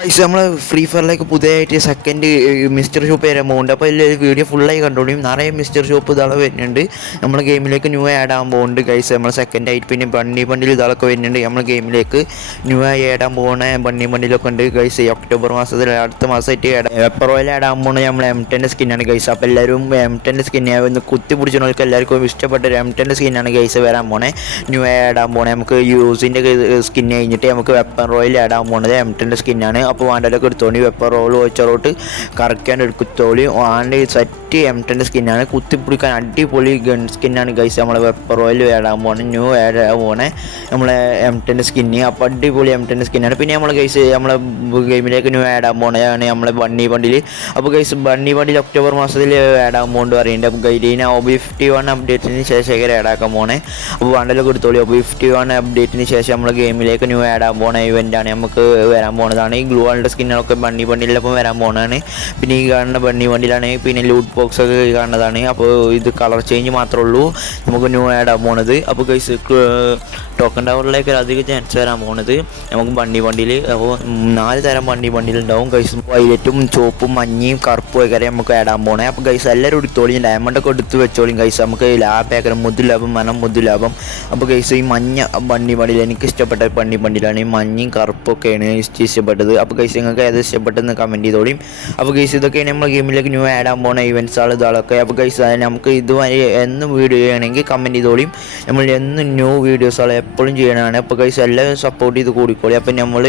Guys നമ്മൾ free ഫയറിലേക്ക് പുതിയതായിട്ട് second mister shop വരാൻ പോകുന്നുണ്ട്. അപ്പോൾ ഇതിൽ വീഡിയോ ഫുള്ളായി കണ്ടോളിയും. നിറയെ മിസ്റ്റർ ഷോപ്പ് ഇതാളെ വരുന്നുണ്ട്. നമ്മൾ ഗെയിമിലേക്ക് ന്യൂ ആഡ് ആകാൻ പോകുന്നുണ്ട് ഗൈസ്. നമ്മൾ സെക്കൻഡ് ആയിട്ട് പിന്നെ ബണ്ടിൽ ഇതാളൊക്കെ വരുന്നുണ്ട്. നമ്മൾ ഗെയിമിലേക്ക് ന്യൂ ആയി ആഡാൻ പോകുന്ന ബണ്ടിലൊക്കെ ഉണ്ട് ഗൈസ്. ഈ ഒക്ടോബർ മാസത്തിൽ അടുത്ത മാസമായിട്ട് വെപ്പർ ഓയിൽ ആഡാൻ പോകുന്നത് നമ്മൾ M10 സ്കിന്നാണ് ഗൈസ്. അപ്പോൾ എല്ലാവരും M10 സ്കിന്നെ ഒന്ന് കുത്തി പിടിച്ചവർക്ക് എല്ലാവർക്കും ഇഷ്ടപ്പെട്ട ഒരു M10 സ്കിന്നാണ് ഗൈസ് വരാൻ പോണേ. ന്യൂ ആയി ആഡാൻ പോണേ. നമുക്ക് യൂസിൻ്റെ സ്കിൻ കഴിഞ്ഞിട്ട് നമുക്ക് വെപ്പർ ഓയിൽ ആഡാൻ പോകുന്നത് M10 സ്കിന്നാണ്. അപ്പോൾ വാണ്ടലൊക്കെ എടുത്തോളി. വെപ്പർ റോൾ വെച്ചറോട്ട് കറക്കാൻ എടുത്തോളി. വാണ്ട സെറ്റ് M10 സ്കിന്നാണ്. കുത്തിപ്പിടിക്കാൻ അടിപൊളി ഗൺ സ്കിന്നാണ് ഗൈസ്. നമ്മളെ വെപ്പർ റോയിൽ ആഡാൻ പോകണേ. ന്യൂ ആഡ് പോകണേ നമ്മളെ M10 സ്കിന്ന്. അപ്പോൾ അടിപൊളി M10 സ്കിന്നാണ്. പിന്നെ നമ്മളെ ഗൈസ് നമ്മളെ ഗെയിമിലേക്ക് ന്യൂ ആഡാൻ പോകണതാണ് നമ്മളെ ബണ്ടിൽ. അപ്പോൾ ഗൈസ് ബണ്ടിൽ ഒക്ടോബർ മാസത്തിൽ ആഡാൻ പോകുന്നുണ്ട് പറയുന്നുണ്ട്. അപ്പോൾ ഗൈഡിന് OB51 അപ്ഡേറ്റിന് ശേഷം ആഡാക്കാൻ പോകണേ. അപ്പോൾ വാണ്ടലൊക്കെ എടുത്തോളി. OB51 അപ്ഡേറ്റിന് ശേഷം നമ്മളെ ഗെയിമിലേക്ക് ന്യൂ ആഡാൻ പോകുന്ന ഇവൻ്റാണ് നമുക്ക് വരാൻ പോകുന്നതാണ്. ഈ ഗ്ലൂ വാളിൻ്റെ സ്കിന്നൊക്കെ ബണ്ടിലൊപ്പം വരാൻ പോകുന്നതാണ്. പിന്നെ ഈ കാണുന്ന ബണ്ടിലാണ്. പിന്നെ ലൂട്ട് ബോക്സ് ഒക്കെ കാണുന്നതാണ്. അപ്പോൾ ഇത് കളർ ചേഞ്ച് മാത്രമേ ഉള്ളൂ നമുക്ക് ന്യൂ ആഡാൻ പോകുന്നത്. അപ്പോൾ ഗൈസ് ടോക്കൺ ടവറിലേക്ക് അധികം ചാൻസ് വരാൻ പോകുന്നത് നമുക്ക് ബണ്ടിൽ. അപ്പോൾ 4 തരം ബണ്ടിലുണ്ടാവും ഗൈസ്. വൈലറ്റും ചുവപ്പും മഞ്ഞയും കറുപ്പും ഒക്കെ നമുക്ക് ആഡാൻ പോകണേ. അപ്പോൾ ഗൈസ് എല്ലാവരും എടുത്തോളിയും. ഡയമണ്ടൊക്കെ എടുത്ത് വെച്ചോളിയും ഗൈസ്. നമുക്ക് ലാഭം മുദ്ദുലാഭം മുദ്ദുലാഭം. അപ്പോൾ ഗൈസ് ഈ മഞ്ഞ ബണ്ടിൽ എനിക്ക് ഇഷ്ടപ്പെട്ട ബണ്ടിലാണ്. ഈ മഞ്ഞയും കറുപ്പൊക്കെയാണ് ഇഷ്ടപ്പെട്ടത്. അപ്പോൾ ഗൈസ് നിങ്ങൾക്ക് ഏത് ഇഷ്ടപ്പെട്ടെന്ന് കമൻറ്റ് ചെയ്തോളിയും. അപ്പോൾ ഗൈസ് ഇതൊക്കെയാണ് നമ്മൾ ഗെയിമിലേക്ക് ന്യൂ ആഡാൻ പോകുന്ന ഇവൻറ്റ്സുകൾ ഇതാളൊക്കെ. അപ്പോൾ ഗൈസ് നമുക്ക് ഇതുവരെ എന്നും വീഡിയോ ചെയ്യണമെങ്കിൽ കമൻറ്റ് ചെയ്തോളിയും. നമ്മൾ എന്നും ന്യൂ വീഡിയോസുകൾ എപ്പോഴും ചെയ്യണതാണ്. അപ്പോൾ ഗൈസ് എല്ലാവരും സപ്പോർട്ട് ചെയ്ത് കൂടിക്കോളി. അപ്പോൾ നമ്മൾ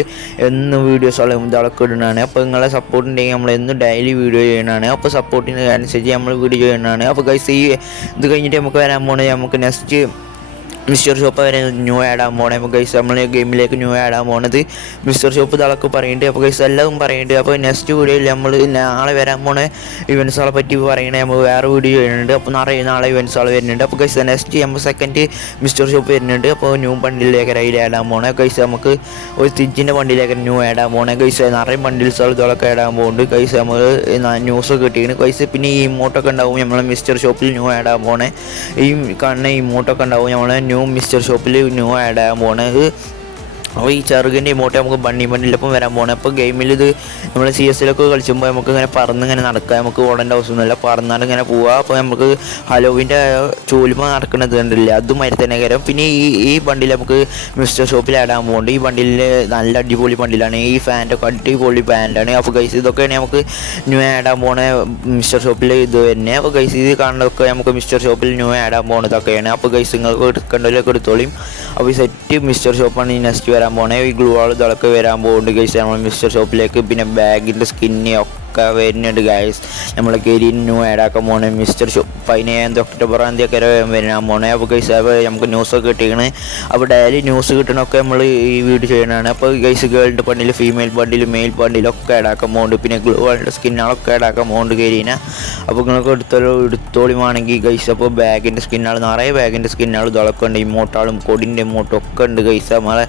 എന്നും വീഡിയോസുകളും ഇതാളൊക്കെ ഇടുന്നതാണ്. അപ്പോൾ നിങ്ങളെ സപ്പോർട്ട് ഉണ്ടെങ്കിൽ നമ്മൾ എന്നും ഡെയിലി വീഡിയോ ചെയ്യണതാണ്. അപ്പോൾ സപ്പോർട്ടിന് അനുസരിച്ച് നമ്മൾ വീഡിയോ ചെയ്യണതാണ്. അപ്പോൾ ഗൈസ് ഈ ഇത് കഴിഞ്ഞിട്ട് നമുക്ക് വരാൻ പോകുന്നത് നമുക്ക് നെക്സ്റ്റ് മിസ്റ്റർ ഷോപ്പ് വരെ ന്യൂ ആഡാൻ പോകണേ. അപ്പോൾ ഗൈസ് നമ്മൾ ഗെയിമിലേക്ക് ന്യൂ ആഡാൻ പോകുന്നത് മിസ്റ്റർ ഷോപ്പ് ഇതാളൊക്കെ പറയുന്നുണ്ട്. അപ്പോൾ ഗൈസ് എല്ലാവരും പറയുന്നുണ്ട്. അപ്പോൾ നെക്സ്റ്റ് വീഡിയോയിൽ നമ്മൾ നാളെ വരാൻ പോണ ഇവൻറ്റ്സുകളെ പറ്റി പറയണേ. നമ്മൾ വേറെ വീഡിയോ ചെയ്യുന്നുണ്ട്. അപ്പോൾ നാളെ ഇവൻറ്റ്സുകൾ വരുന്നുണ്ട്. അപ്പോൾ ഗൈസ് നെക്സ്റ്റ് നമ്മൾ സെക്കൻഡ് മിസ്റ്റർ ഷോപ്പ് വരുന്നുണ്ട്. അപ്പോൾ ന്യൂ ബണ്ടിലേക്ക് അതിൽ ആഡാൻ പോകണേ ഗൈസ്. നമുക്ക് ഒരു തിജിൻ്റെ ബണ്ടിലേക്ക് ന്യൂ ആഡാൻ പോകണേ ഗൈസ്. നിറയെ ബണ്ടിൽസുകൾ ഇതൊക്കെ ആഡാൻ പോകുന്നുണ്ട് ഗൈസ്. നമ്മൾ ന്യൂസ് കിട്ടിയിരിക്കുന്നു ഗൈസ്. പിന്നെ ഈ ഇമോട്ടൊക്കെ ഉണ്ടാവും നമ്മൾ മിസ്റ്റർ ഷോപ്പിൽ ന്യൂ ആഡാൻ പോകണേ. ഈ കാണുന്ന ഇമോട്ടൊക്കെ ഉണ്ടാവും നമ്മൾ ന്യൂ മിസ്റ്റർ ഷോപ്പിൽ ന്യൂ ആഡ് ആകാൻ പോണത്. അപ്പോൾ ഈ ചെറുകിൻ്റെ ഇമോട്ട് നമുക്ക് ബണ്ടിലൊപ്പം വരാൻ പോകണം. അപ്പോൾ ഗെയിമിൽ ഇത് നമ്മൾ CS കളിച്ചുമ്പോൾ നമുക്ക് ഇങ്ങനെ പറന്നിങ്ങനെ നടക്കാം. നമുക്ക് ഓടേണ്ട ആവശ്യമൊന്നുമില്ല. പറന്നാലും ഇങ്ങനെ പോവുക. അപ്പോൾ നമുക്ക് ഹലോവിൻ്റെ ചൂലുമ നടക്കുന്നത് കണ്ടില്ല, അതുമാതിരി തന്നെ കാര്യം. പിന്നെ ഈ ബണ്ടിൽ നമുക്ക് മിസ്റ്റർ ഷോപ്പിൽ ആഡാൻ പോകുന്നുണ്ട്. ഈ ബണ്ടിൽ നല്ല അടിപൊളി ബണ്ടിലാണ്. ഈ ഫാൻ്റൊക്കെ അടിപൊളി പാൻ്റാണ്. അപ്പോൾ ഗൈസ് ഇതൊക്കെയാണ് നമുക്ക് ന്യൂ ആഡാൻ പോകുന്ന മിസ്റ്റർ ഷോപ്പിൽ ഇത് തന്നെ. അപ്പോൾ ഗൈസ് ഇത് കാണുന്നതൊക്കെ നമുക്ക് മിസ്റ്റർ ഷോപ്പിൽ ന്യൂ ആഡാൻ പോകുന്നതൊക്കെയാണ്. അപ്പോൾ ഗൈസ് നിങ്ങൾക്ക് എടുക്കേണ്ടതിലൊക്കെ എടുത്തോളിയും. അപ്പോൾ ഈ സെറ്റ് മിസ്റ്റർ ഷോപ്പാണ് ഈ നെക്സ്റ്റ് വരാൻ പോണേ. ഈ ഗ്ലൂ വാൾ ഇതൊക്കെ വരാൻ പോകുന്നുണ്ട് ഗൈസ് നമ്മൾ മിസ്റ്റർ ഷോപ്പിലേക്ക്. പിന്നെ ബാഗിൻ്റെ സ്കിന്ന് ഒക്കെ വരുന്നുണ്ട് ഗൈസ്. നമ്മളെ കരിയർ ന്യൂ ആഡാക്കാൻ പോണേ മിസ്റ്റർ ഷോപ്പ് 15 ഒക്ടോബർ ഒക്കെ വരാൻ പോണേ. അപ്പോൾ ഗൈസ് നമുക്ക് ന്യൂസൊക്കെ കിട്ടിയാണ്. അപ്പോൾ ഡെയിലി ന്യൂസ് കിട്ടണമൊക്കെ നമ്മൾ ഈ വീഡിയോ ചെയ്യണതാണ്. അപ്പോൾ ഗൈസ് ഗേളിൻ്റെ ബണ്ടിൽ ഫീമെയിൽ ബണ്ടിൽ മെയിൽ ബണ്ടിലൊക്കെ ആഡാക്കാൻ പോകുന്നുണ്ട്. പിന്നെ ഗ്ലൂ വാളിൻ്റെ സ്കിന്നുകളൊക്കെ ആഡാക്കാൻ പോകുന്നുണ്ട് കരിയന. അപ്പോൾ നിങ്ങൾക്ക് എടുത്തോളിയുമാണെങ്കിൽ ഗൈസ്. അപ്പോൾ ബാഗിൻ്റെ സ്കിന്നുകൾ നിറയെ ബാഗിൻ്റെ സ്കിന്നുകൾ ഇതൊക്കെ ഉണ്ട്. ഇമോട്ടാളും കൊടിൻ്റെ ഇമോട്ടും ഒക്കെ ഉണ്ട് ഗൈസ്. നമ്മളെ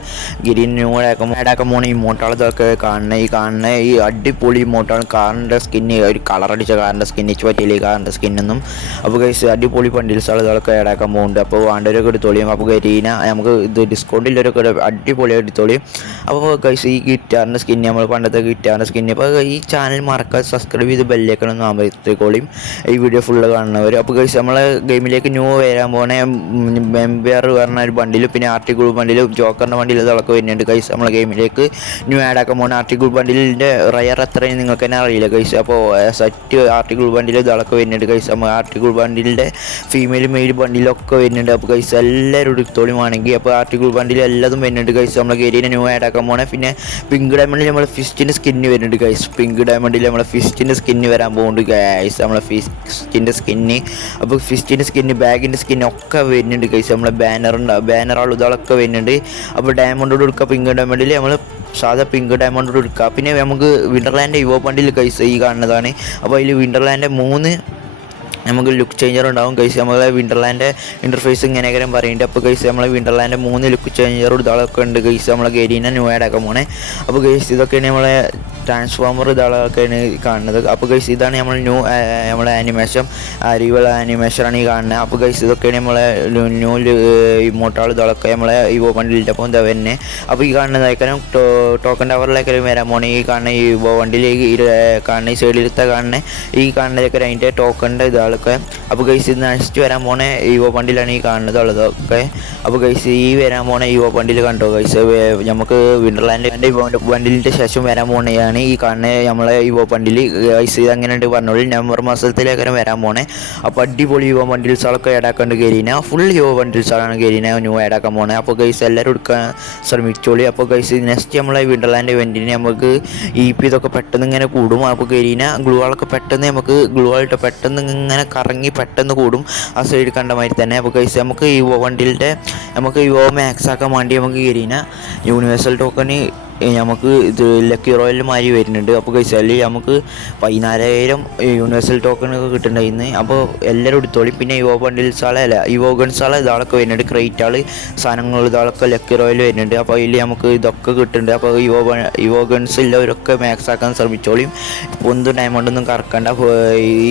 ഗിരിൻ ന്യൂ ആഡാക്കാൻ പോകുന്ന ഇമോട്ടാൾ ഇതൊക്കെ കാണുന്ന ഈ അടിപൊളി ഇമോട്ടാണ്. കാറിൻ്റെ സ്കിന്ന് ഒരു കളറടിച്ച കാറിൻ്റെ സ്കിന്ന് പറ്റിയില്ല ഈ കാറിൻ്റെ സ്കിന്നൊന്നും. അപ്പോൾ ഗൈസ് അടിപൊളി ബണ്ടിൽസുകൾ ഇതൊക്കെ ആഡാക്കാൻ പോകുന്നുണ്ട്. അപ്പോൾ വേണ്ടവരൊക്കെ എടുത്തോളിയും. അപ്പോൾ ഗരീന നമുക്ക് ഇത് ഡിസ്കൗണ്ടിലൊക്കെ അടിപൊളി എടുത്തോളിയും. അപ്പോൾ ഗൈസ് ഈ ഗിറ്റാറിൻ്റെ സ്കിന്ന് നമ്മൾ പണ്ടത്തെ ഗിറ്റാറിൻ്റെ സ്കിന്ന്. അപ്പോൾ ഈ ചാനൽ മറക്കാതെ സബ്സ്ക്രൈബ് ചെയ്ത് ബെല്ലേക്കണം ആകുമ്പോഴത്തേക്കോളിയും ഈ വീഡിയോ ഫുള്ള് കാണുന്നവർ. അപ്പോൾ ഗൈസ് നമ്മളെ ഗെയിമിലേക്ക് ന്യൂ വരാൻ പോകുന്ന മെമ്പർ പറഞ്ഞ ഒരു ബണ്ടിലും പിന്നെ ആർട്ടിക്കിൾ ബണ്ടിലും ജോക്കറിൻ്റെ ബണ്ടിലും ഇതൊക്കെ വരുന്നുണ്ട് ഗൈസ്. നമ്മളെ ഗെയിമിലേക്ക് ന്യൂ ആഡാക്കാൻ പോകുന്ന ആർട്ടിക്കിൾ ബണ്ടിലിൻ്റെ റയർ എത്രയും നിങ്ങൾക്ക് തന്നെ അറിയില്ല ഗൈസ്. അപ്പോൾ സെറ്റ് ആർട്ടിക്കിൾ ബണ്ടിൽ ഇതൊക്കെ വരുന്നുണ്ട് ഗൈസ്. നമ്മൾ ആർട്ടിക്കിൾ ബണ്ടിലിൻ്റെ ഫീമെയിൽ മെയിൽ ബണ്ടിലൊക്കെ വരുന്നുണ്ട്. അപ്പോൾ ഗൈസ് എല്ലാവരും എടുത്തോളിയുമാണെങ്കിൽ. അപ്പോൾ ആർട്ടിക്കിൾ ബണ്ടിൽ എല്ലാതും വരുന്നുണ്ട് ഗൈസ്. നമ്മളെ ഗെരീനെ ന്യൂ ആഡാക്കാൻ പോകണേ. പിന്നെ പിങ്ക് ഡയമണ്ടിൽ നമ്മൾ ഫിസ്റ്റിൻ്റെ സ്കിന്ന് വരുന്നുണ്ട് ഗൈസ്. പിങ്ക് ഡയമണ്ടിൽ നമ്മളെ ഫിസ്റ്റിൻ്റെ സ്കിന്ന് വരാൻ പോകുന്നുണ്ട് ഗൈസ്. നമ്മളെ ഫിസ്റ്റിൻ്റെ സ്കിന്ന്. അപ്പോൾ ഫിസ്റ്റിൻ്റെ സ്കിന്ന് ബാഗിൻ്റെ സ്കിന്ന് ഒക്കെ വരുന്നുണ്ട് ഗൈസ്. നമ്മളെ ബാനറുകൾ ഇതൊക്കെ വരുന്നുണ്ട്. അപ്പോൾ ഡയമണ്ടോട് എടുക്കുക. പിങ്ക് ഡയമണ്ടിൽ നമ്മൾ സാധാ പിങ്ക് ഡയമണ്ടോട് എടുക്കുക. പിന്നെ നമുക്ക് വിൻ്റർലാൻഡ് ഇവോ ബണ്ടിൽ ഗൈസ് ഈ കാണുന്നതാണ്. അപ്പോൾ അതിൽ വിൻ്റർലാൻഡ് 3 നമുക്ക് ലുക്ക് ചേഞ്ചർ ഉണ്ടാവും ഗൈസ്. നമ്മളെ വിൻ്റർലാൻഡ് ഇൻ്റർഫേസ് ഇങ്ങനെയൊക്കെ പറയുന്നുണ്ട്. അപ്പോൾ ഗൈസ് നമ്മളെ വിൻ്റർലാൻഡ് 3 ലുക്ക് ചേഞ്ചർ ഇതാളൊക്കെ ഉണ്ട് ഗൈസ്. നമ്മളെ ഗരീന ന്യൂ ആഡാക്കാൻ പോണേ. അപ്പോൾ ഗൈസ് ഇതൊക്കെയാണ് നമ്മളെ ട്രാൻസ്ഫോമർ ഇതാളൊക്കെയാണ് കാണുന്നത്. അപ്പോൾ ഗൈസ് ഇതാണ് നമ്മൾ നമ്മളെ ആനിമേഷൻ അരിവൾ ആനിമേഷനാണ് ഈ കാണുന്നത്. അപ്പോൾ ഗൈസ് ഇതൊക്കെയാണ് നമ്മളെ ന്യൂ ഇമോട്ടാൾ ഇതാളൊക്കെ നമ്മളെ ഇവോ ബണ്ടിലിൻ്റെ അപ്പോൾ എന്താ തന്നെ. അപ്പോൾ ഈ കാണുന്നതായിരിക്കും ടോക്കൺ ടവറിലേക്കാരും വരാൻ പോണേ. ഈ കാണുന്ന ഈ ഇവോ ബണ്ടിൽ കാണുന്ന ഈ സൈഡിലത്തെ കാണുന്ന ഈ കാണുന്നതൊക്കെ അതിൻ്റെ ടോക്കണിൻ്റെ ഇതാളൊക്കെ. അപ്പോൾ ഗൈസ് ഇത് നെക്സ്റ്റ് വരാൻ പോണേ ഇവോ ബണ്ടിലാണ് ഈ കാണുന്നത് ഉള്ളതൊക്കെ. അപ്പോൾ ഗൈസ് ഈ വരാൻ പോണേ ഇവോ ബണ്ടിൽ കണ്ടോ ഗൈസ്, നമുക്ക് വിൻഡർലാൻഡിൻ്റെ ഇവോ ബണ്ടിലിൻ്റെ ശേഷം വരാൻ പോണെയാണ് ഈ കാണുന്ന നമ്മളെ ഇവോ ബണ്ടിൽ. ഗൈസ് ഇത് അങ്ങനെയുണ്ട് പറഞ്ഞോളൂ, നവംബർ മാസത്തിലേക്കാണ് വരാൻ പോണേ. അപ്പോൾ അടിപൊളി യുവോ ബണ്ടിൽസുകളൊക്കെ ആഡാക്കാണ്ട് കയറിന, ഫുൾ യുവോ ബണ്ടിൽസാണ് കയറിന ന്യൂ ആഡാക്കാൻ പോണേ. അപ്പോൾ ഗൈസ് എല്ലാവരും എടുക്കാൻ ശ്രമിച്ചോളി. അപ്പോൾ ഗൈസ് നെക്സ്റ്റ് നമ്മളെ വിൻഡർലാൻഡ് ഇവൻറ്റിന് നമുക്ക് ഇതൊക്കെ പെട്ടെന്ന് ഇങ്ങനെ കൂടും. അപ്പോൾ കയറിന ഗ്ലൂവാളൊക്കെ പെട്ടെന്ന് നമുക്ക് ഗ്ലൂവാളിട്ട് പെട്ടെന്ന് ഇങ്ങനെ കറങ്ങി പെട്ടെന്ന് കൂടും ആ സൈഡ് കണ്ട മാതിരി തന്നെ. അപ്പോൾ ഗൈസ് നമുക്ക് യുവോ ബണ്ടിലിൻ്റെ നമുക്ക് യുവോ മാക്സ് ആക്കാൻ വേണ്ടി നമുക്ക് കയറിന യൂണിവേഴ്സൽ ടോക്കൺ നമുക്ക് ഇത് ലക്കി റോയൽ മാതിരി വരുന്നുണ്ട്. അപ്പോൾ ഗൈസ് അല്ലെങ്കിൽ നമുക്ക് 14,000 യൂണിവേഴ്സൽ ടോക്കണൊക്കെ കിട്ടുന്നുണ്ടായിരുന്നു. അപ്പോൾ എല്ലാവരും എടുത്തോളി. പിന്നെ യുവോ ബണ്ടിൽസാളെ അല്ല യുവോ ഗൺസാളെ ഇതാളൊക്കെ വരുന്നുണ്ട്, ക്രേറ്റാൾ സാധനങ്ങൾ ഇതാളൊക്കെ ലക്കി റോയൽ വരുന്നുണ്ട്. അപ്പോൾ അതിൽ നമുക്ക് ഇതൊക്കെ കിട്ടുന്നുണ്ട്. അപ്പോൾ യുവോ ഗൺസ് എല്ലാവരൊക്കെ മാക്സ് ആക്കാൻ ശ്രമിച്ചോളിയും. ഇപ്പോൾ ഒന്നും ഡയമണ്ടൊന്നും കറക്കണ്ട.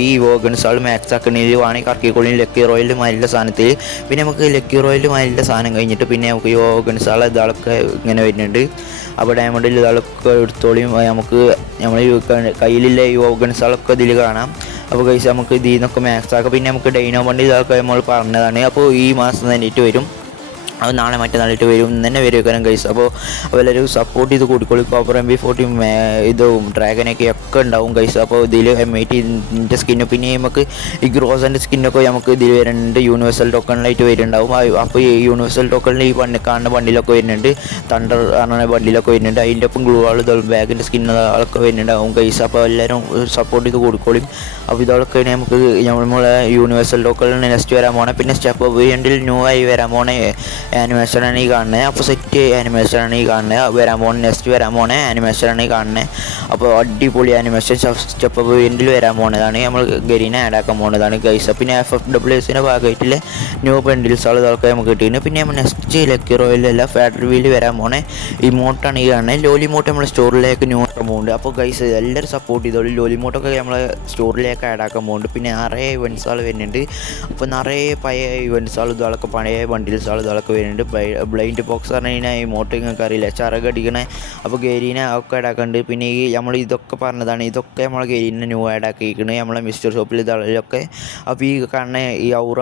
ഈ യുവോ ഗൺസാൾ മാക്സ് ആക്കണമെങ്കിൽ വേണമെങ്കിൽ കറക്കിക്കോളിയും ലക്കി റോയൽ മാതിരിയുള്ള സാധനത്തിൽ. പിന്നെ നമുക്ക് ലക്കി റോയൽ മാതിരിയുള്ള സാധനം കഴിഞ്ഞിട്ട് പിന്നെ നമുക്ക് യുവോ ഗൺസാളെ ഇതാളൊക്കെ ഇങ്ങനെ വരുന്നുണ്ട്. അപ്പോൾ ഡയമണ്ടിൽ ഇതാളൊക്കെ എടുത്തോളിയും. നമുക്ക് നമ്മൾ കയ്യിലുള്ള ഈ ഓർഗൻസുകളൊക്കെ ഇതിൽ കാണാം. അപ്പോൾ ഗൈസ് നമുക്ക് ഇതിൽ നിന്നൊക്കെ മാക്സ് ആക്കാം. പിന്നെ നമുക്ക് ഡൈനോ ബണ്ടി ഇതൊക്കെ നമ്മൾ പറഞ്ഞതാണ്. അപ്പോൾ ഈ മാസം തന്നെയിട്ട് വരും, അത് നാളെ മറ്റന്നാളിട്ട് വരും, തന്നെ വരുവാനും ഗൈസ്. അപ്പോൾ എല്ലാവരും സപ്പോർട്ട് ചെയ്ത് കൂടിക്കോളി. കോപ്പർ MB40 ഇതും ഡ്രാഗനൊക്കെ ഒക്കെ ഉണ്ടാവും ഗൈസ്. അപ്പോൾ ഇതിൽ M80ൻ്റെ സ്കിന്നും പിന്നെ നമുക്ക് ഈ ഗ്രോസൻ്റെ സ്കിന്നൊക്കെ നമുക്ക് ഇതിൽ വരുന്നുണ്ട്, യൂണിവേഴ്സൽ ടോക്കണിലായിട്ട് വരുന്നുണ്ടാവും. അപ്പോൾ ഈ യൂണിവേഴ്സൽ ടോക്കണിൽ ഈ കാണുന്ന ബണ്ടിലൊക്കെ വരുന്നുണ്ട്, തണ്ടർ പറഞ്ഞ ബണ്ടിലൊക്കെ വരുന്നുണ്ട്. അതിൻ്റെ ഒപ്പം ഗ്ലൂ ആൾ ബാഗിൻ്റെ സ്കിന്നൊക്കെ വരുന്നുണ്ടാവും ഗൈസ്. അപ്പോൾ എല്ലാവരും സപ്പോർട്ട് ചെയ്ത് കൊടുക്കോളും. അപ്പോൾ ഇതൊക്കെ നമുക്ക് നമ്മളെ യൂണിവേഴ്സൽ ടോക്കണിൽ നെക്സ്റ്റ് വരാൻ പോണേ. പിന്നെ സ്റ്റെപ്പ് വേണ്ടിൽ ന്യൂ ആയി വരാൻ പോണേ ആനിമേഷനാണ് ഈ കാണുന്നത്. അപ്പോൾ സെറ്റ് ആനിമേഷനാണ് ഈ കാണുന്നത് വരാൻ പോകുന്നത്. നെക്സ്റ്റ് വരാൻ പോണേ ആനിമേഷനാണ് ഈ കാണുന്നത്. അപ്പോൾ അടിപൊളി ആനിമേഷൻ സ്റ്റെപ്പ് വേണ്ടിൽ വരാൻ പോകുന്നതാണ്, നമ്മൾ ഗരീനെ ആഡാക്കാൻ പോകുന്നതാണ് ഗൈസ്. പിന്നെ FFWSൻ്റെ ഭാഗമായിട്ടുള്ള ന്യൂ ബണ്ടിൽസുകൾ ഇതൊക്കെ നമുക്ക് കിട്ടിയിരുന്നു. പിന്നെ നമ്മൾ നെക്സ്റ്റ് ലക്കി റോയലല്ല ഫാഡർ വീല് വരാൻ പോണേ ഇമോട്ടാണ് ഈ കാണുന്നത്. ലോലിമോട്ട് നമ്മൾ സ്റ്റോറിലേക്ക് ന്യൂ ആക്കാൻ പോകുന്നുണ്ട്. അപ്പോൾ ഗൈസ് എല്ലാവരും സപ്പോർട്ട് ചെയ്തോളൂ. ലോലിമോട്ടൊക്കെ നമ്മൾ സ്റ്റോറിലേക്ക് ആഡാക്കാൻ പോകുന്നുണ്ട്. പിന്നെ നിറയെ ഇവൻറ്റ്സുകൾ വരുന്നുണ്ട്. അപ്പോൾ നിറയെ പഴയ ഇവൻറ്റ്സുകൾ ഇതൊക്കെ പഴയ ബണ്ടിൽസുകൾ ഇതൊക്കെ വരുന്നുണ്ട്. ബ്ലൈൻഡ് ബോക്സ് പറഞ്ഞു കഴിഞ്ഞാൽ ഈ മോട്ട് നിങ്ങൾക്ക് അറിയില്ല, ചറകടിക്കണേ. അപ്പോൾ ഗരീനെ ഒക്കെ ആഡാക്കുന്നുണ്ട്. പിന്നെ ഈ നമ്മൾ ഇതൊക്കെ പറഞ്ഞതാണ്, ഇതൊക്കെ നമ്മൾ ഗരീനെ ന്യൂ ആഡാക്കിയിരിക്കുന്നത് നമ്മളെ മിസ്റ്റർ ഷോപ്പിൽ ഇതൊക്കെ. അപ്പോൾ ഈ കാണുന്ന ഈ ഔറ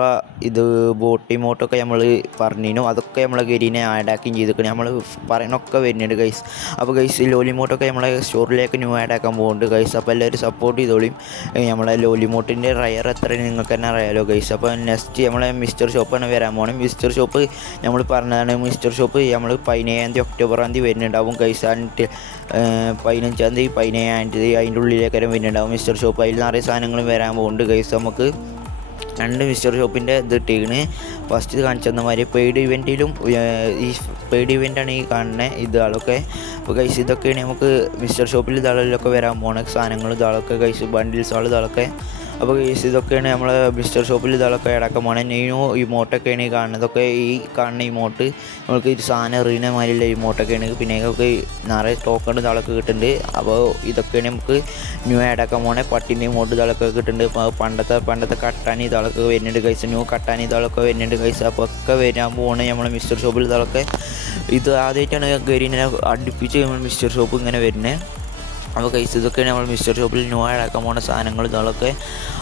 ഇത് ബോട്ടി മോട്ടൊക്കെ നമ്മൾ പറഞ്ഞിരുന്നു, അതൊക്കെ നമ്മളെ ഗരീനെ ആഡാക്കുകയും ചെയ്തിരിക്കണം. നമ്മൾ പറയണൊക്കെ വരുന്നുണ്ട് ഗൈസ്. അപ്പോൾ ഗൈസ് ലോലിമോട്ടൊക്കെ നമ്മളെ സ്റ്റോറിലേക്ക് ന്യൂ ആഡാക്കാൻ പോകുന്നുണ്ട് ഗൈസ്. അപ്പോൾ എല്ലാവരും സപ്പോർട്ട് ചെയ്തോളിയും. നമ്മളെ ലോലിമോട്ടിൻ്റെ റയർ എത്ര നിങ്ങൾക്ക് തന്നെ അറിയാലോ ഗൈസ്. അപ്പോൾ നെക്സ്റ്റ് നമ്മളെ മിസ്റ്റർ ഷോപ്പാണ് വരാൻ പോകണം. മിസ്റ്റർ ഷോപ്പ് നമ്മൾ പറഞ്ഞതാണ്, മിസ്റ്റർ ഷോപ്പ് നമ്മൾ 17 ഒക്ടോബറാം തീയതി വരുന്നുണ്ടാവും ഗൈസ്. 15-ാം തീയതി 17-ാം തീയതി അതിൻ്റെ ഉള്ളിലേക്കാരും വരുന്നുണ്ടാവും മിസ്റ്റർ ഷോപ്പ്. അതിൽ നിറയെ സാധനങ്ങളും വരാൻ പോകുന്നുണ്ട് ഗൈസ്. നമുക്ക് 2 മിസ്റ്റർ ഷോപ്പിൻ്റെ ഇത് ഇട്ടിരിക്കണ്. ഫസ്റ്റ് കാണിച്ചു തന്ന മാതിരി പെയ്ഡ് ഇവൻറ്റിലും ഈ പെയ്ഡ് ഇവൻ്റാണ് ഈ കാണുന്നത് ഇതാളൊക്കെ. അപ്പോൾ ഗൈസ് ഇതൊക്കെയാണ് നമുക്ക് മിസ്റ്റർ ഷോപ്പിൽ ഇതാളിലൊക്കെ വരാൻ പോകുന്ന സാധനങ്ങൾ ഇതാളൊക്കെ ഗൈസ്, ബണ്ടിൽസ് ഇതാളൊക്കെ. അപ്പോൾ ഗൈസ് ഇതൊക്കെയാണ് നമ്മൾ മിസ്റ്റർ ഷോപ്പിൽ ഇതാളൊക്കെ ഇടക്കാൻ പോകണേ. നെയ്യോ ഇമോട്ടൊക്കെയാണ് ഈ കാണുന്നതൊക്കെ. ഈ കാണുന്ന ഇമോട്ട് നമുക്ക് ഒരു സാധനം എറിയുന്ന മാതിരിയുള്ള ഇമോട്ടൊക്കെയാണ്. പിന്നെ നമുക്ക് നിറയെ ടോക്കൺ ഇതാളൊക്കെ കിട്ടുന്നുണ്ട്. അപ്പോൾ ഇതൊക്കെയാണ് നമുക്ക് ന്യൂ ആഡാക്കാൻ പോകണേ. പട്ടിൻ്റെ ഇമോട്ട് ഇതാളൊക്കെ കിട്ടുന്നുണ്ട്. പണ്ടത്തെ കട്ടാനി ഇതാളൊക്കെ വരുന്നുണ്ട് ഗൈസ്. ന്യൂ കട്ടാനി ഇതാളൊക്കെ വരുന്നുണ്ട് ഗൈസ്. അപ്പോൾ ഒക്കെ വരാൻ പോകണേ നമ്മൾ മിസ്റ്റർ ഷോപ്പിൽ ഇതാളൊക്കെ. ഇത് ആദ്യമായിട്ടാണ് ഗരീനെ അടുപ്പിച്ച് നമ്മൾ മിസ്റ്റർ ഷോപ്പ് ഇങ്ങനെ വരുന്നത്. അപ്പോൾ ഗൈസ് ഇതൊക്കെയാണ് നമ്മൾ മിസ്റ്റർ ഷോപ്പിൽ ന്യൂ ആഡാക്കാൻ പോകുന്ന സാധനങ്ങൾ ഇതാളൊക്കെ.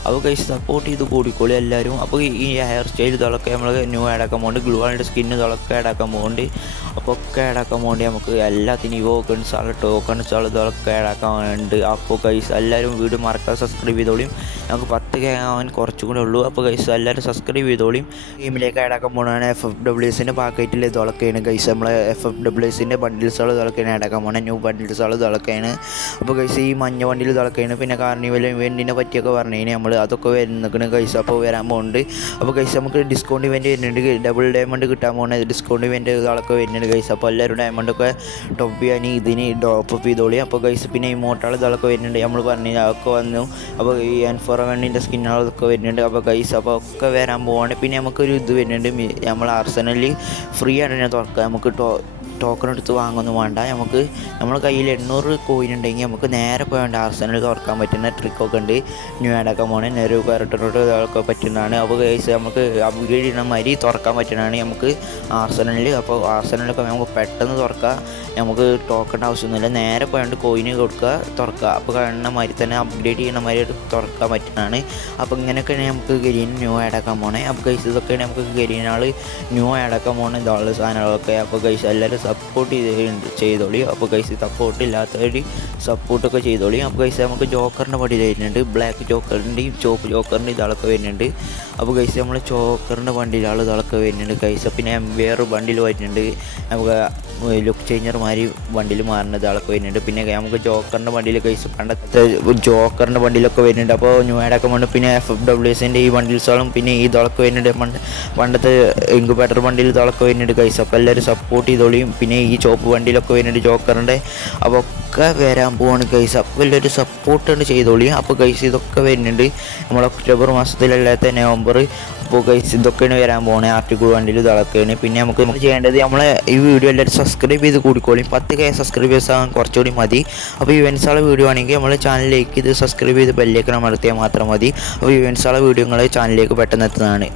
അപ്പോൾ ഗൈസ് സപ്പോർട്ട് ചെയ്ത് കൂടിക്കോളി എല്ലാവരും. അപ്പോൾ ഈ ഹെയർ സ്റ്റൈൽ ഇതാളൊക്കെ നമ്മൾ ന്യൂ ആഡാക്കാൻ പോകുന്നുണ്ട്. ഗ്ലൂവാളിൻ്റെ സ്കിൻ ഇതാളൊക്കെ ആഡാക്കാൻ പോകുന്നുണ്ട്. അപ്പോൾ ഒക്കെ ആഡാക്കാൻ പോകേണ്ടി നമുക്ക് എല്ലാത്തിനും ഇവോക്കൺസാൾ ടോക്കൺസാൾ ഇതൊക്കെ ആഡാക്കാനുണ്ട്. അപ്പോൾ ഗൈസ് എല്ലാവരും വീഡിയോ മറക്കാതെ സബ്സ്ക്രൈബ് ചെയ്തോളിയും. നമുക്ക് 10K ആവാൻ കുറച്ചും കൂടെ ഉള്ളൂ. അപ്പോൾ ഗൈസ് എല്ലാവരും സബ്സ്ക്രൈബ് ചെയ്തോളിയും. ഗെയിമിലേക്ക് ആഡാക്കാൻ പോകുന്നതാണ് FFWSൻ്റെ പാക്കറ്റിൽ ഇതൊക്കെയാണ് ഗൈസ്. നമ്മളെ FFWSൻ്റെ ബണ്ടിൽസുകൾ ഇതൊക്കെയാണ് ആഡാക്കാൻ പോകുന്നത്. ന്യൂ ബണ്ടിൽസുകൾ ഇതൊക്കെയാണ്. അപ്പോൾ ഗൈസ് ഈ മഞ്ഞ വണ്ടിയിൽ ഇതൊക്കെയാണ്. പിന്നെ കാർണിവൽ ഇവൻറ്റിനെ പറ്റിയൊക്കെ പറഞ്ഞു കഴിഞ്ഞാൽ നമ്മൾ അതൊക്കെ വരുന്നേക്കണ് ഗൈസ്. അപ്പോൾ വരാൻ പോകുന്നുണ്ട്. അപ്പോൾ ഗൈസ് നമുക്ക് ഡിസ്കൗണ്ട് ഇവൻറ്റ് വരുന്നുണ്ട്. ഡബിൾ ഡയമണ്ട് കിട്ടാൻ പോകുന്ന ഡിസ്കൗണ്ട് ഇവൻറ്റ് ഇതൊക്കെ വരുന്നുണ്ട് ഗൈസ്. അപ്പോൾ എല്ലാവരും ഡയമണ്ടൊക്കെ ടോപ്പ് ചെയ്യാൻ ഇതിന് ടോപ്പ് ചെയ്തോളി. അപ്പോൾ ഗൈസ് പിന്നെ ഈ മോട്ടാൾ ഇതൊക്കെ വരുന്നുണ്ട്, നമ്മൾ പറഞ്ഞു അതൊക്കെ വന്നു. അപ്പോൾ ഈ N4 സ്കിന്നുകളൊക്കെ വരുന്നുണ്ട്. അപ്പോൾ ഗൈസ് അപ്പോൾ ഒക്കെ വരാൻ പോവാണ്. പിന്നെ നമുക്കൊരു ഇത് വരുന്നുണ്ട്, നമ്മൾ ആർസനലിൽ ഫ്രീ ആണ് തുറക്കുക. നമുക്ക് ടോക്കൺ എടുത്ത് വാങ്ങൊന്നും വേണ്ട. നമ്മുടെ കയ്യിൽ 800 കോയിൻ ഉണ്ടെങ്കിൽ നമുക്ക് നേരെ പോയാണ്ട് ആർസനൽ തുറക്കാൻ പറ്റുന്ന ട്രിക്കൊക്കെ ഉണ്ട്. ന്യൂ ആഡാക്കാൻ പോകണേ നേരെ കയറിട്ടോട്ട് ഇതൊക്കെ പറ്റുന്നതാണ്. അപ്പോൾ ഗൈസ് നമുക്ക് അപ്ഗ്രേഡ് ചെയ്യുന്ന മാതിരി തുറക്കാൻ പറ്റുന്നതാണ് നമുക്ക് ആർസനലിൽ. അപ്പോൾ ആർസനലൊക്കെ നമുക്ക് പെട്ടെന്ന് തുറക്കാം. നമുക്ക് ടോക്കൺ ആവശ്യമൊന്നുമില്ല, നേരെ പോയാണ്ട് കോയിന് കൊടുക്കുക തുറക്കുക. അപ്പോൾ കാണുന്ന മാതിരി തന്നെ അപ്ഗ്രേഡ് ചെയ്യുന്ന മാതിരി തുറക്കാൻ പറ്റുന്നതാണ്. അപ്പോൾ ഇങ്ങനെയൊക്കെയാണ് നമുക്ക് ഗരീൻ ന്യൂ ആഡാക്കാൻ പോണേ. അപ്പോൾ ഗൈസ് ഇതൊക്കെയാണ് നമുക്ക് ഗരീനാൾ ന്യൂ ആഡാക്കാൻ പോകുന്ന ഇതുള്ള സാധനങ്ങളൊക്കെ. അപ്പോൾ ഗൈസ് എല്ലാവരും സപ്പോർട്ട് ചെയ്തോളി. അപ്പോൾ ഗൈസ് സപ്പോർട്ട് ഇല്ലാത്തവർ സപ്പോർട്ടൊക്കെ ചെയ്തോളി. അപ്പോൾ ഗൈസ് നമുക്ക് ജോക്കറിൻ്റെ വണ്ടി വരുന്നുണ്ട്, ബ്ലാക്ക് ജോക്കറിൻ്റെയും ചോപ്പ് ജോക്കറിൻ്റെ ഇതാളൊക്കെ വരുന്നുണ്ട്. അപ്പോൾ ഗൈസ് നമ്മൾ ചോക്കറിൻ്റെ വണ്ടിയിലാണ് ഇതാളൊക്കെ വരുന്നുണ്ട് ഗൈസ്. പിന്നെ വേറെ വണ്ടിയിൽ വരുന്നുണ്ട്, നമുക്ക് ലുക്ക് ചേഞ്ചർമാർ വണ്ടിയിൽ മാറുന്ന ഇതാളൊക്കെ വരുന്നുണ്ട്. പിന്നെ നമുക്ക് ജോക്കറിൻ്റെ വണ്ടിയിൽ ഗൈസ് പണ്ടത്തെ ജോക്കറിൻ്റെ വണ്ടിയിലൊക്കെ വരുന്നുണ്ട്. അപ്പോൾ ന്യൂ ആഡൊക്കെ വേണ്ട. പിന്നെ FFWSൻ്റെ ഈ വണ്ടീൽസോളം പിന്നെ ഈ ഇതൊക്കെ വരുന്നുണ്ട്. പണ്ടത്തെ ഇൻക്യുബേറ്റർ വണ്ടിയിൽ ഇതൊക്കെ വരുന്നുണ്ട് ഗൈസ്. അപ്പോൾ എല്ലാവരും സപ്പോർട്ട് ചെയ്തോളിയും. പിന്നെ ഈ ചോപ്പ് വണ്ടിയിലൊക്കെ വരുന്നുണ്ട് ജോക്കറിൻ്റെ. അപ്പോൾ ഒക്കെ വരാൻ പോവാണ് ഗൈസ്. അപ്പോൾ എല്ലാവരും സപ്പോർട്ടാണ് ചെയ്തോളിയും. അപ്പോൾ ഗൈസ് ഇതൊക്കെ വരുന്നുണ്ട് നമ്മൾ ഒക്ടോബർ മാസത്തിലല്ലാത്ത നവംബർ. അപ്പോൾ ഗൈസ് ഇതൊക്കെയാണ് വരാൻ പോകുന്നത് ആർട്ടിക്കിൾ വണ്ടിയിൽ ഇതൊക്കെയാണ്. പിന്നെ നമുക്ക് ചെയ്യേണ്ടത് നമ്മളെ ഈ വീഡിയോ എല്ലാവരും സബ്സ്ക്രൈബ് ചെയ്ത് കൂടിക്കോളിയും. 10K സബ്സ്ക്രൈബേഴ്സ് ആകാൻ കുറച്ചുകൂടി മതി. അപ്പോൾ ഇവൻസുള്ള വീഡിയോ ആണെങ്കിൽ നമ്മൾ ചാനലിലേക്ക് ഇത് സബ്സ്ക്രൈബ് ചെയ്ത് ബെല്ലേക്ക് അമർത്തിയാൽ മാത്രം മതി. അപ്പോൾ ഇവൻസുള്ള വീഡിയോകൾ ചാനലിലേക്ക് പെട്ടെന്ന് എത്തുന്നതാണ്.